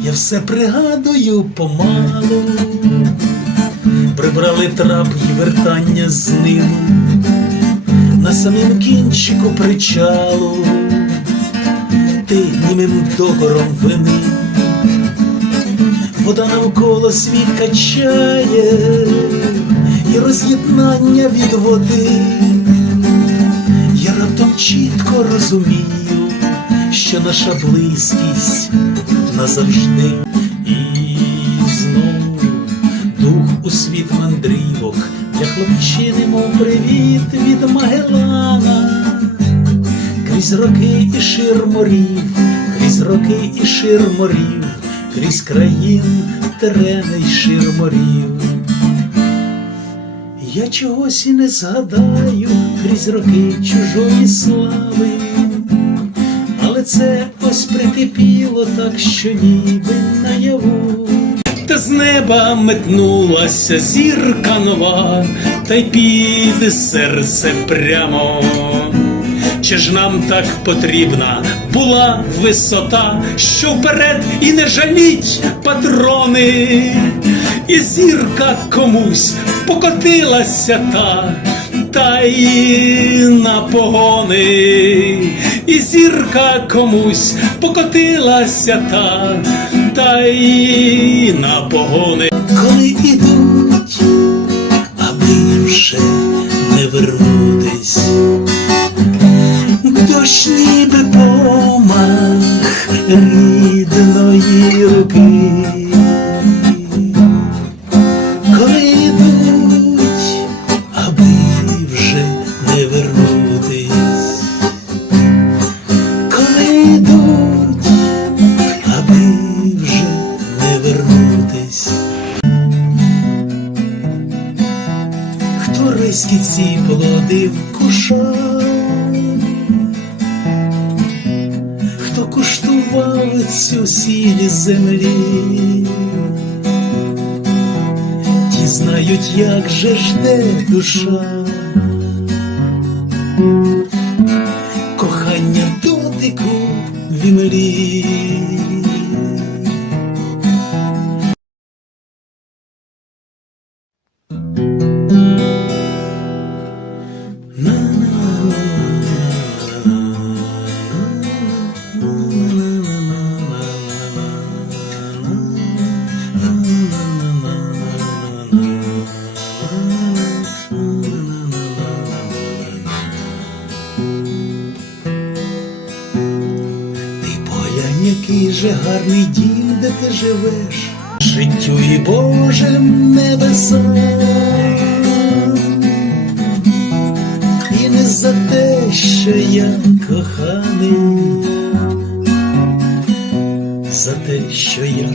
Я все пригадую помалу, прибрали трап і вертання з ним. На самім кінчику причалу, ти німим докором вини, вода навколо світ качає, і роз'єднання від води. Я раптом чітко розумію, що наша близькість назавжди. І знову дух у світ мандрівок для хлопчини, мов привіт від Магелана, крізь роки і шир морів, крізь роки і шир морів, крізь країн терени й шир морів. Я чогось і не згадаю крізь роки чужої слави, але це ось прикипіло так, що ніби наяву. Та з неба метнулася зірка нова, та й піде серце прямо. Чи ж нам так потрібна була висота, що вперед і не жаліть патрони, і зірка комусь покотилася та, та й на погони, і зірка комусь покотилася та, та й на погони. Коли ідуть, аби вже не вернутись. Дощ ніби помах Хто риські ці плоди вкушав? хто куштував цю сіль землі, ті знають, як же жде душа, кохання дотику в імлі. Який же гарний дім, де ти живеш, життю і Божим небеса. І не за те, що я коханий, за те, що я